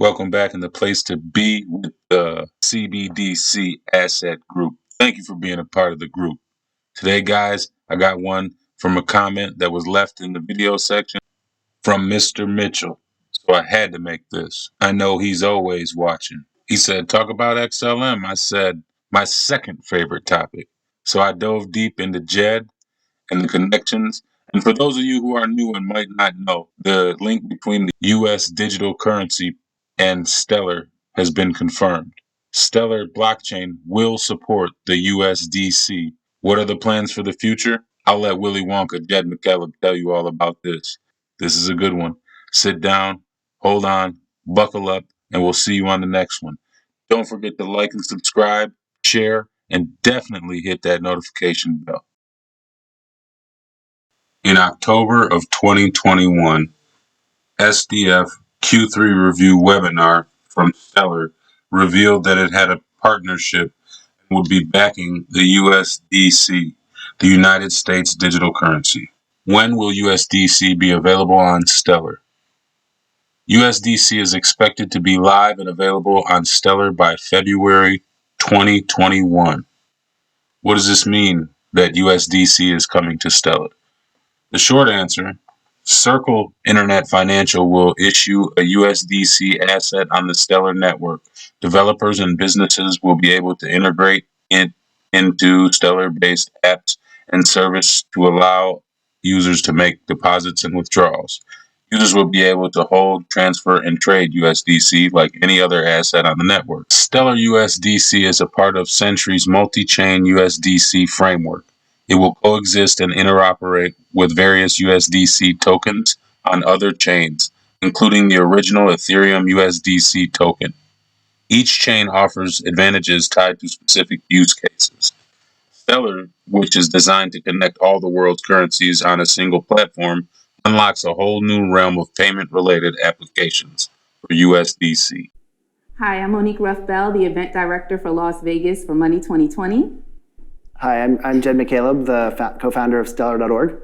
Welcome back in the place to be with the CBDC Asset Group. Thank you for being a part of the group. Today, guys, I got one from a comment that was left in the video section from Mr. Mitchell. So I had to make this. I know he's always watching. He said, talk about XLM. I said, my second favorite topic. So I dove deep into Jed and the connections. And for those of you who are new and might not know, the link between the U.S. digital currency and Stellar has been confirmed. Stellar blockchain will support the USDC. What are the plans for the future? I'll let Willy Wonka, Jed McCaleb, tell you all about this. This is a good one. Sit down, hold on, buckle up, and we'll see you on the next one. Don't forget to like and subscribe, share, and definitely hit that notification bell. In October of 2021, SDF Q3 review webinar from Stellar revealed that it had a partnership and would be backing the USDC, the United States digital currency. When will USDC be available on Stellar? USDC is expected to be live and available on Stellar by February 2021. What does this mean that USDC is coming to Stellar? The short answer, Circle Internet Financial will issue a USDC asset on the Stellar network. Developers and businesses will be able to integrate it into Stellar-based apps and service to allow users to make deposits and withdrawals. Users will be able to hold, transfer, and trade USDC like any other asset on the network. Stellar USDC is a part of Sentry's multi-chain USDC framework. It will coexist and interoperate with various USDC tokens on other chains, including the original Ethereum USDC token. Each chain offers advantages tied to specific use cases. Stellar, which is designed to connect all the world's currencies on a single platform, unlocks a whole new realm of payment-related applications for USDC. Hi, I'm Monique Ruff-Bell, the event director for Las Vegas for Money 2020. Hi, I'm Jed McCaleb, the co-founder of Stellar.org.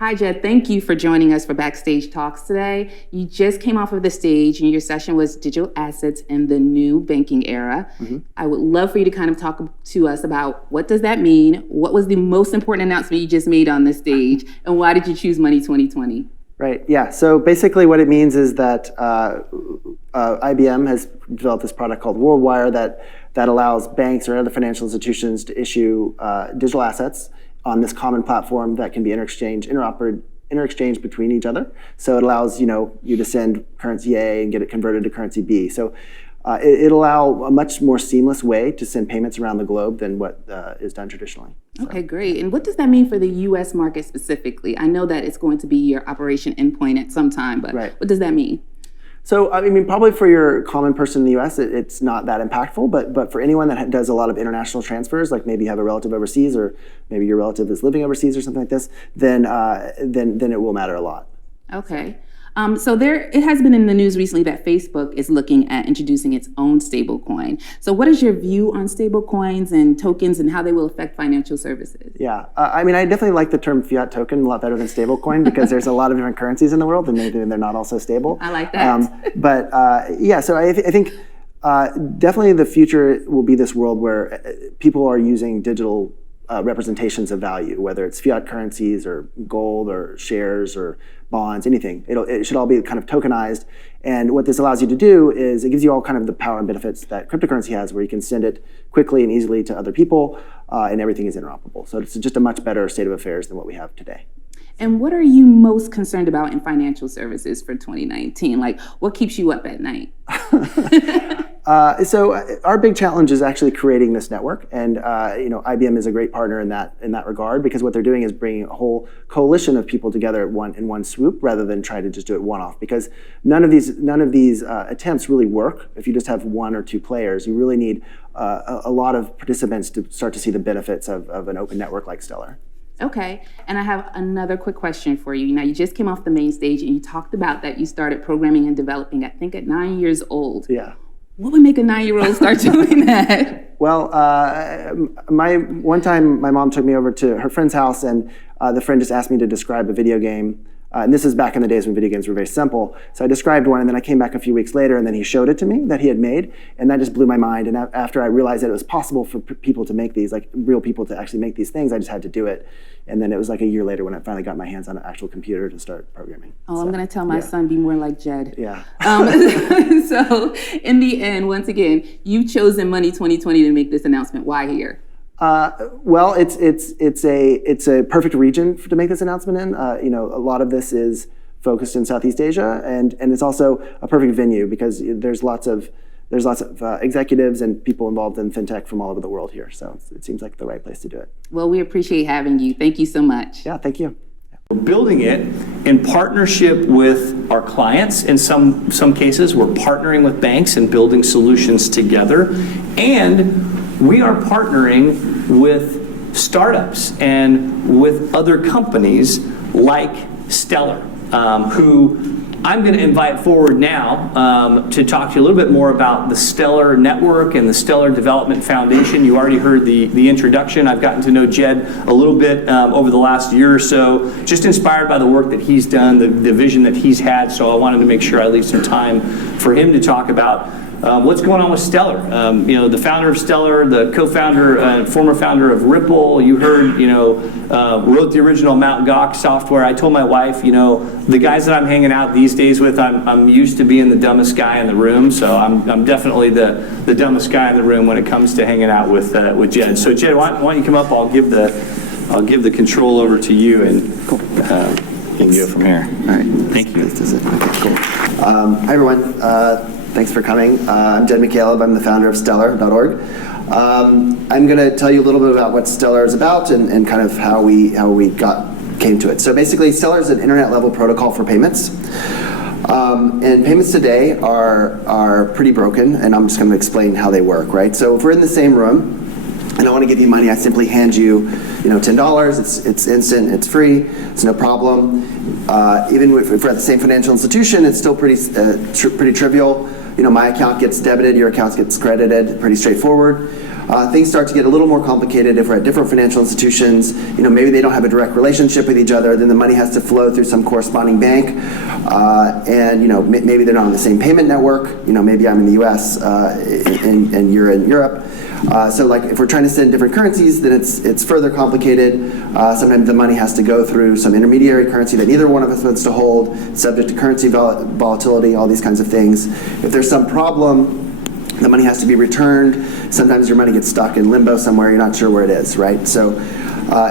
Hi, Jed. Thank you for joining us for Backstage Talks today. You just came off of the stage and your session was Digital Assets in the New Banking Era. Mm-hmm. I would love for you to kind of talk to us about what does that mean? What was the most important announcement you just made on this stage? And why did you choose Money 2020? Right, yeah. So basically what it means is that IBM has developed this product called WorldWire that allows banks or other financial institutions to issue digital assets on this common platform that can be interexchanged between each other. So it allows you to send currency A and get it converted to currency B. So it'll allow a much more seamless way to send payments around the globe than what is done traditionally. Okay, great. And what does that mean for the U.S. market specifically? I know that it's going to be your operation endpoint at some time, but right. What does that mean? So, I mean, probably for your common person in the U.S., it's not that impactful, but for anyone that does a lot of international transfers, like maybe you have a relative overseas or maybe your relative is living overseas or something like this, then it will matter a lot. Okay. So it has been in the news recently that Facebook is looking at introducing its own stablecoin. So what is your view on stablecoins and tokens and how they will affect financial services? Yeah, I mean, I definitely like the term fiat token a lot better than stablecoin because there's a lot of different currencies in the world and maybe they're not all so stable. I like that. Yeah, so I think definitely the future will be this world where people are using digital representations of value, whether it's fiat currencies or gold or shares or bonds, anything. It should all be kind of tokenized. And what this allows you to do is it gives you all kind of the power and benefits that cryptocurrency has, where you can send it quickly and easily to other people, and everything is interoperable. So it's just a much better state of affairs than what we have today. And what are you most concerned about in financial services for 2019? Like, what keeps you up at night? So our big challenge is actually creating this network, and IBM is a great partner in that regard, because what they're doing is bringing a whole coalition of people together in one swoop, rather than try to just do it one off. Because none of these attempts really work if you just have one or two players. You really need a lot of participants to start to see the benefits of an open network like Stellar. Okay, and I have another quick question for you. Now, you just came off the main stage and you talked about that you started programming and developing, I think, at 9 years old. Yeah. What would make a 9-year-old start doing that? Well, one time my mom took me over to her friend's house, and the friend just asked me to describe a video game And this is back in the days when video games were very simple. So I described one, and then I came back a few weeks later, and then he showed it to me that he had made, and that just blew my mind. And after I realized that it was possible for people to make these, like real people to actually make these things, I just had to do it. And then it was like a year later when I finally got my hands on an actual computer to start programming. Oh, I'm going to tell my son, be more like Jed. Yeah. So in the end, once again, you've chosen Money 2020 to make this announcement. Why here? Well, it's a perfect region to make this announcement in. A lot of this is focused in Southeast Asia, and it's also a perfect venue because there's lots of executives and people involved in fintech from all over the world here. So it seems like the right place to do it. Well, we appreciate having you. Thank you so much. Yeah, thank you. We're building it in partnership with our clients. In some cases, we're partnering with banks and building solutions together. And we are partnering with startups and with other companies like Stellar, who I'm going to invite forward now to talk to you a little bit more about the Stellar Network and the Stellar Development Foundation. You already heard the introduction. I've gotten to know Jed a little bit over the last year or so, just inspired by the work that he's done, the vision that he's had. So I wanted to make sure I leave some time for him to talk about what's going on with Stellar. The founder of Stellar, the co-founder, former founder of Ripple, you heard, wrote the original Mt.Gox software. I told my wife, the guys that I'm hanging out these days with, I'm used to being the dumbest guy in the room, so I'm definitely the dumbest guy in the room when it comes to hanging out with Jed. So Jed, why don't you come up? I'll give the control over to you, and you can go from here. All right. Thank you. This is it. Okay, cool. Hi, everyone. Thanks for coming. I'm Jed McCaleb. I'm the founder of Stellar.org. I'm going to tell you a little bit about what Stellar is about and kind of how we came to it. So basically, Stellar is an internet-level protocol for payments. And payments today are pretty broken, and I'm just going to explain how they work, right? So if we're in the same room, and I want to give you money, I simply hand you, $10. It's instant, it's free, it's no problem. Even if we're at the same financial institution, it's still pretty trivial. My account gets debited, your account gets credited, pretty straightforward. Things start to get a little more complicated if we're at different financial institutions. Maybe they don't have a direct relationship with each other, then the money has to flow through some corresponding bank. And maybe they're not on the same payment network. Maybe I'm in the US and you're in Europe. So like if we're trying to send different currencies, then it's further complicated. Sometimes the money has to go through some intermediary currency that neither one of us wants to hold, subject to currency volatility, all these kinds of things. If there's some problem, the money has to be returned. Sometimes your money gets stuck in limbo somewhere, you're not sure where it is, right? So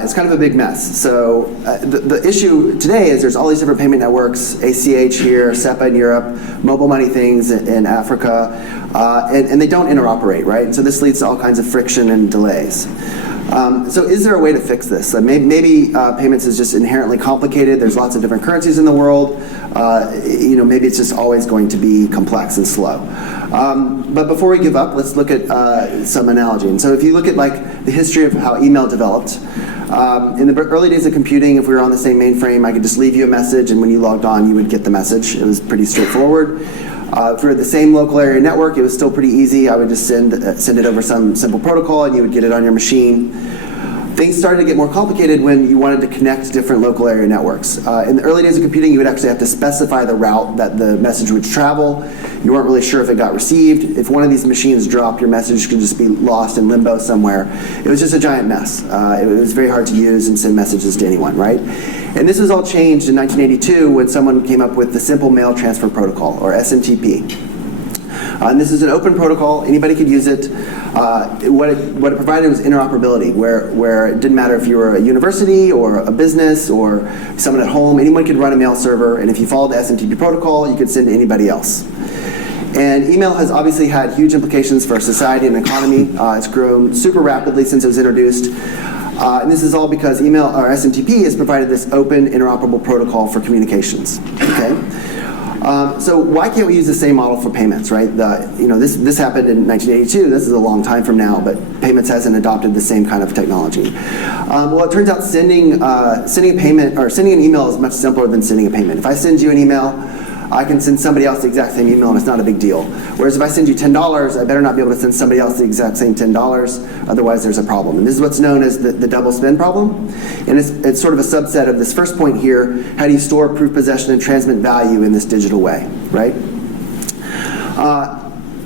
it's kind of a big mess. So the issue today is there's all these different payment networks, ACH here, SEPA in Europe, mobile money things in Africa, and they don't interoperate, right? So this leads to all kinds of friction and delays. So is there a way to fix this? Maybe payments is just inherently complicated. There's lots of different currencies in the world. Maybe it's just always going to be complex and slow. But before we give up, let's look at some analogy. And so if you look at the history of how email developed, in the early days of computing, if we were on the same mainframe, I could just leave you a message, and when you logged on, you would get the message. It was pretty straightforward. If we were the same local area network, it was still pretty easy. I would just send it over some simple protocol, and you would get it on your machine. Things started to get more complicated when you wanted to connect different local area networks. In the early days of computing, you would actually have to specify the route that the message would travel. You weren't really sure if it got received. If one of these machines dropped, your message could just be lost in limbo somewhere. It was just a giant mess. It was very hard to use and send messages to anyone, right? And this was all changed in 1982 when someone came up with the Simple Mail Transfer Protocol, or SMTP. And this is an open protocol. Anybody could use it. What it provided was interoperability, where it didn't matter if you were a university or a business or someone at home. Anyone could run a mail server, and if you followed the SMTP protocol, you could send to anybody else. And email has obviously had huge implications for society and economy. It's grown super rapidly since it was introduced. And this is all because email, or SMTP, has provided this open, interoperable protocol for communications. Okay. So why can't we use the same model for payments, right? This happened in 1982. This is a long time from now, but payments hasn't adopted the same kind of technology. Well, it turns out sending a payment or sending an email is much simpler than sending a payment. If I send you an email, I can send somebody else the exact same email and it's not a big deal. Whereas if I send you $10, I better not be able to send somebody else the exact same $10, otherwise there's a problem. And this is what's known as the double spend problem. And it's sort of a subset of this first point here: how do you store, proof possession, and transmit value in this digital way, right?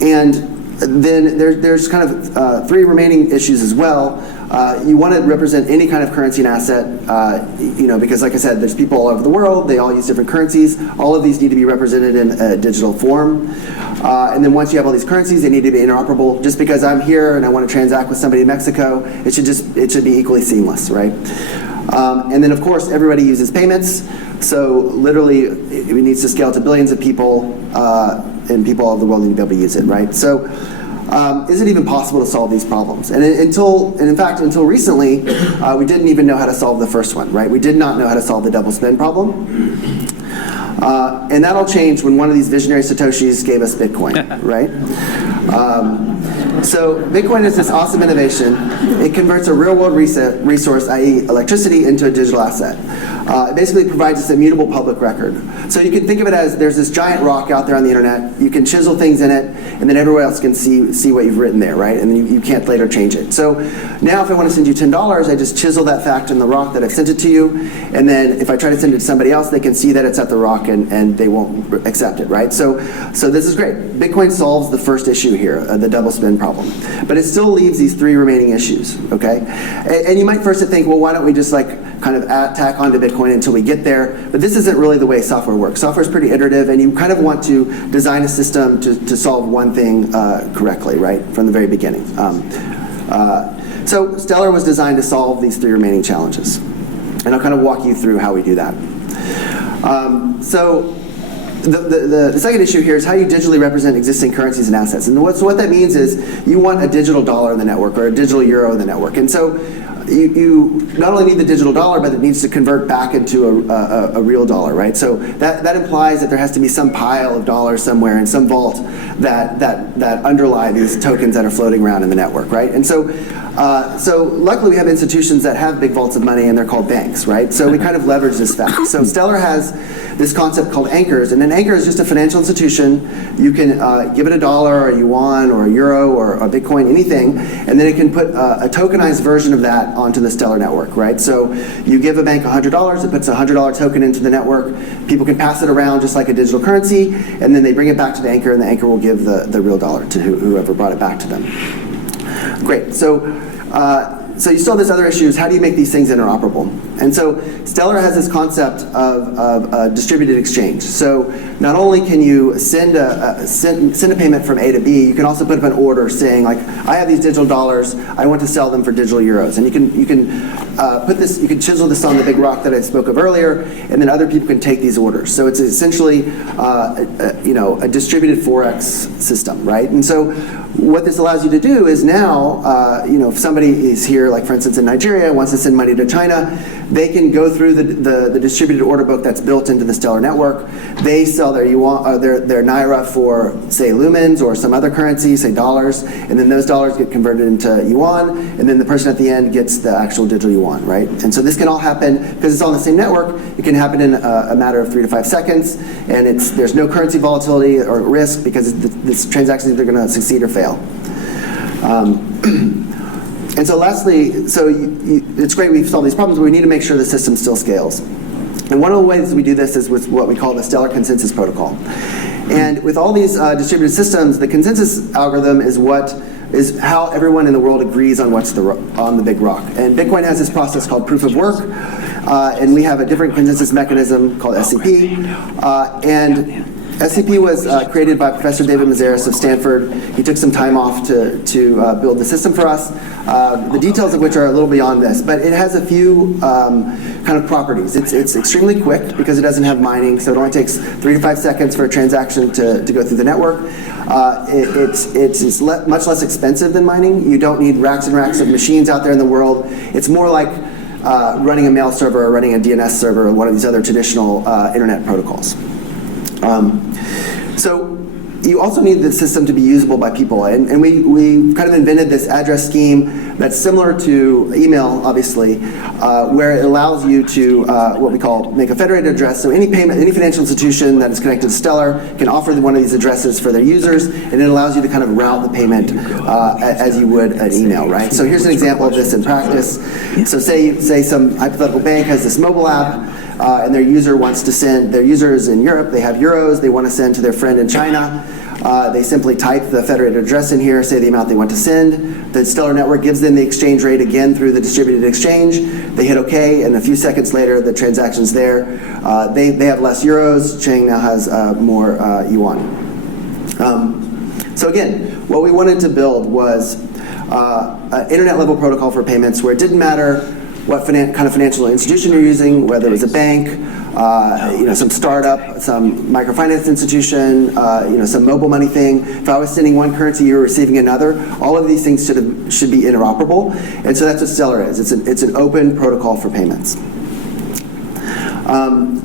And then there's kind of three remaining issues as well. You want to represent any kind of currency and asset, because like I said, there's people all over the world, they all use different currencies. All of these need to be represented in a digital form. And then once you have all these currencies, they need to be interoperable. Just because I'm here and I want to transact with somebody in Mexico, it should be equally seamless, right? And then of course, everybody uses payments. So literally, it needs to scale to billions of people, and people all over the world need to be able to use it, right? So is it even possible to solve these problems? And in fact, until recently, we didn't even know how to solve the first one, right? We did not know how to solve the double spend problem. And that all changed when one of these visionary Satoshis gave us Bitcoin, right? So Bitcoin is this awesome innovation. It converts a real-world resource, i.e. electricity, into a digital asset. It basically provides this immutable public record. So you can think of it as there's this giant rock out there on the internet. You can chisel things in it, and then everyone else can see what you've written there, right? And then you can't later change it. So now if I want to send you $10, I just chisel that fact in the rock that I've sent it to you, and then if I try to send it to somebody else, they can see that it's at the rock and they won't accept it, right? So this is great. Bitcoin solves the first issue here, the double spend problem. But it still leaves these three remaining issues, okay? And you might first think, well, why don't we just kind of tack onto Bitcoin until we get there? But this isn't really the way software works. Software is pretty iterative, and you kind of want to design a system to solve one thing correctly, right, from the very beginning. So Stellar was designed to solve these three remaining challenges. And I'll kind of walk you through how we do that. So the second issue here is how you digitally represent existing currencies and assets. And what that means is you want a digital dollar in the network or a digital euro in the network. And so you not only need the digital dollar, but it needs to convert back into a real dollar, right? So that implies that there has to be some pile of dollars somewhere in some vault that underlie these tokens that are floating around in the network, right? And so luckily we have institutions that have big vaults of money, and they're called banks, right? So we kind of leverage this fact. So Stellar has this concept called anchors, and an anchor is just a financial institution. You can give it $1 or a yuan or a euro or a Bitcoin, anything, and then it can put a tokenized version of that onto the Stellar network, right? So you give a bank $100, it puts a $100 token into the network. People can pass it around just like a digital currency, and then they bring it back to the anchor, and the anchor will give the real dollar to whoever brought it back to them. Great. So you still have this other issue is how do you make these things interoperable? And so Stellar has this concept of distributed exchange. So not only can you send a payment from A to B, you can also put up an order saying, like, I have these digital dollars, I want to sell them for digital euros. And you can chisel this on the big rock that I spoke of earlier, and then other people can take these orders. So it's essentially a distributed forex system, right? And so what this allows you to do is now, if somebody is here, like for instance in Nigeria, wants to send money to China, they can go through the distributed order book that's built into the Stellar network. They sell their yuan, their naira for, say, lumens or some other currency, say dollars, and then those dollars get converted into yuan, and then the person at the end gets the actual digital yuan, right? And so this can all happen, because it's all on the same network, it can happen in a matter of 3 to 5 seconds, and there's no currency volatility or risk, because this transaction is either going to succeed or fail. And so lastly, it's great we've solved these problems, but we need to make sure the system still scales. And one of the ways we do this is with what we call the Stellar Consensus Protocol. And with all these distributed systems, the consensus algorithm is how everyone in the world agrees on what's on the big rock. And Bitcoin has this process called proof of work, and we have a different consensus mechanism called SCP. And SCP was created by Professor David Mazeris of Stanford. He took some time off to build the system for us, the details of which are a little beyond this, but it has a few kind of properties. It's extremely quick because it doesn't have mining, so it only takes 3 to 5 seconds for a transaction to go through the network. It's much less expensive than mining. You don't need racks and racks of machines out there in the world. It's more like running a mail server or running a DNS server or one of these other traditional internet protocols. So you also need the system to be usable by people. And we kind of invented this address scheme that's similar to email, obviously, where it allows you to, what we call, make a federated address. So any financial institution that is connected to Stellar can offer one of these addresses for their users, and it allows you to kind of route the payment as you would an email, right? So here's an example of this in practice. So say some hypothetical bank has this mobile app, and their user wants to send, their user is in Europe, they have euros, they want to send to their friend in China. They simply type the federated address in here, say the amount they want to send. The Stellar network gives them the exchange rate again through the distributed exchange. They hit OK, and a few seconds later, the transaction's there. They have less euros. Chang now has more yuan. So again, what we wanted to build was an internet-level protocol for payments where it didn't matter what kind of financial institution you're using, whether it was a bank, some startup, some microfinance institution, some mobile money thing. If I was sending one currency, you're receiving another. All of these things should be interoperable, and so that's what Stellar is. It's an open protocol for payments.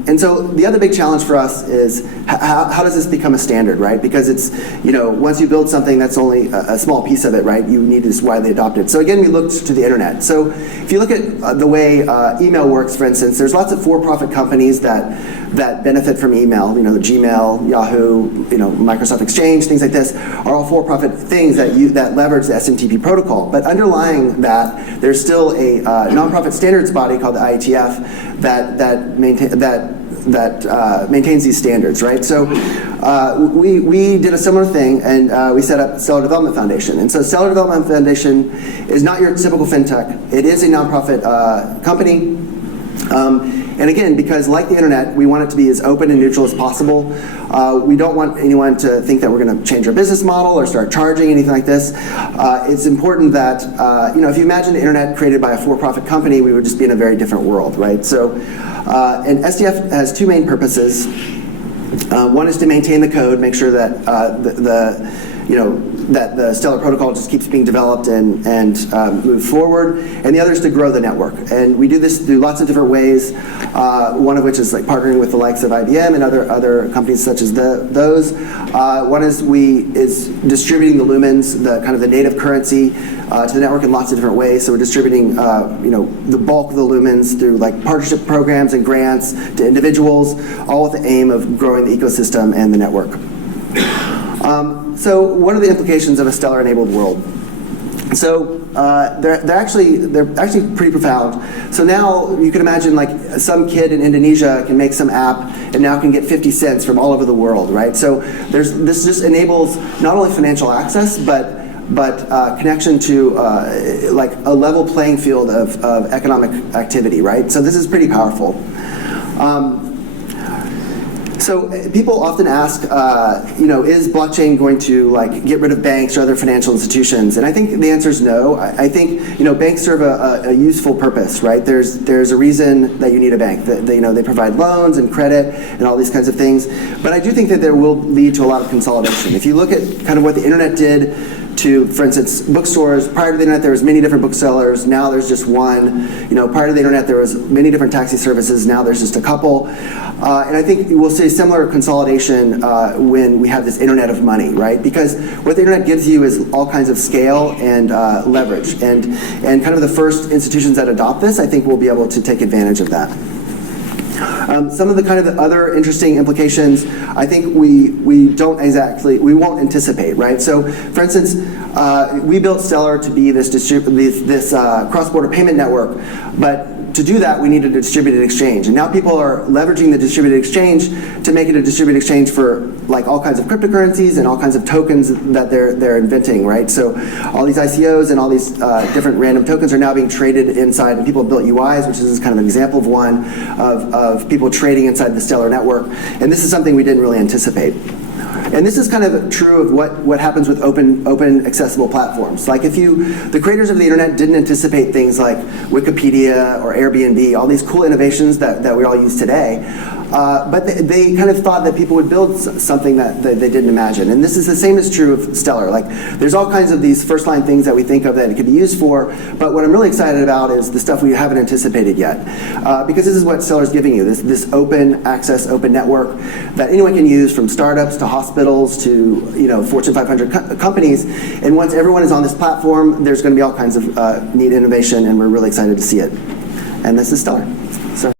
And so the other big challenge for us is how does this become a standard, right? Because it's, once you build something, that's only a small piece of it, right? You need this widely adopted. So again, we looked to the internet. So if you look at the way email works, for instance, there's lots of for-profit companies that benefit from email. The Gmail, Yahoo, Microsoft Exchange, things like this are all for-profit things that leverage the SMTP protocol. But underlying that, there's still a nonprofit standards body called the IETF that maintains these standards, right? So we did a similar thing, and we set up Stellar Development Foundation. And so Stellar Development Foundation is not your typical fintech. It is a nonprofit company. And again, because like the internet, we want it to be as open and neutral as possible. We don't want anyone to think that we're going to change our business model or start charging, anything like this. It's important that, if you imagine the internet created by a for-profit company, we would just be in a very different world, right? So, and SDF has two main purposes. One is to maintain the code, make sure that that the Stellar protocol just keeps being developed and move forward. And the other is to grow the network. And we do this through lots of different ways, one of which is like partnering with the likes of IBM and other companies such as those. One is distributing the lumens, the kind of the native currency, to the network in lots of different ways. So we're distributing the bulk of the lumens through like partnership programs and grants to individuals, all with the aim of growing the ecosystem and the network. So what are the implications of a Stellar-enabled world? So they're actually pretty profound. So now you can imagine like some kid in Indonesia can make some app and now can get 50 cents from all over the world, right? So this just enables not only financial access, but connection to like a level playing field of economic activity, right? So this is pretty powerful. So people often ask, is blockchain going to like get rid of banks or other financial institutions? And I think the answer is no. I think banks serve a useful purpose, right? There's a reason that you need a bank. They provide loans and credit and all these kinds of things. But I do think that there will lead to a lot of consolidation. If you look at kind of what the internet did to, for instance, bookstores. Prior to the internet, there was many different booksellers. Now there's just one. Prior to the internet, there was many different taxi services. Now there's just a couple. And I think we'll see similar consolidation when we have this internet of money, right? Because what the internet gives you is all kinds of scale and leverage. And kind of the first institutions that adopt this, I think will be able to take advantage of that. Some of the kind of the other interesting implications, I think we won't anticipate, right? So, for instance, we built Stellar to be this cross-border payment network, but to do that, we needed a distributed exchange. And now people are leveraging the distributed exchange to make it a distributed exchange for like all kinds of cryptocurrencies and all kinds of tokens that they're inventing, right? So all these ICOs and all these different random tokens are now being traded inside, and people have built UIs, which is kind of an example of one of people trading inside the Stellar network. And this is something we didn't really anticipate. And this is kind of true of what happens with open accessible platforms. Like the creators of the internet didn't anticipate things like Wikipedia or Airbnb, all these cool innovations that we all use today. But they kind of thought that people would build something that they didn't imagine. And this is the same is true of Stellar. Like there's all kinds of these first line things that we think of that it could be used for. But what I'm really excited about is the stuff we haven't anticipated yet. Because this is what Stellar's giving you, this open access, open network that anyone can use, from startups to hospitals hospitals to Fortune 500 companies. And once everyone is on this platform, there's going to be all kinds of neat innovation, and we're really excited to see it. And this is Stellar. So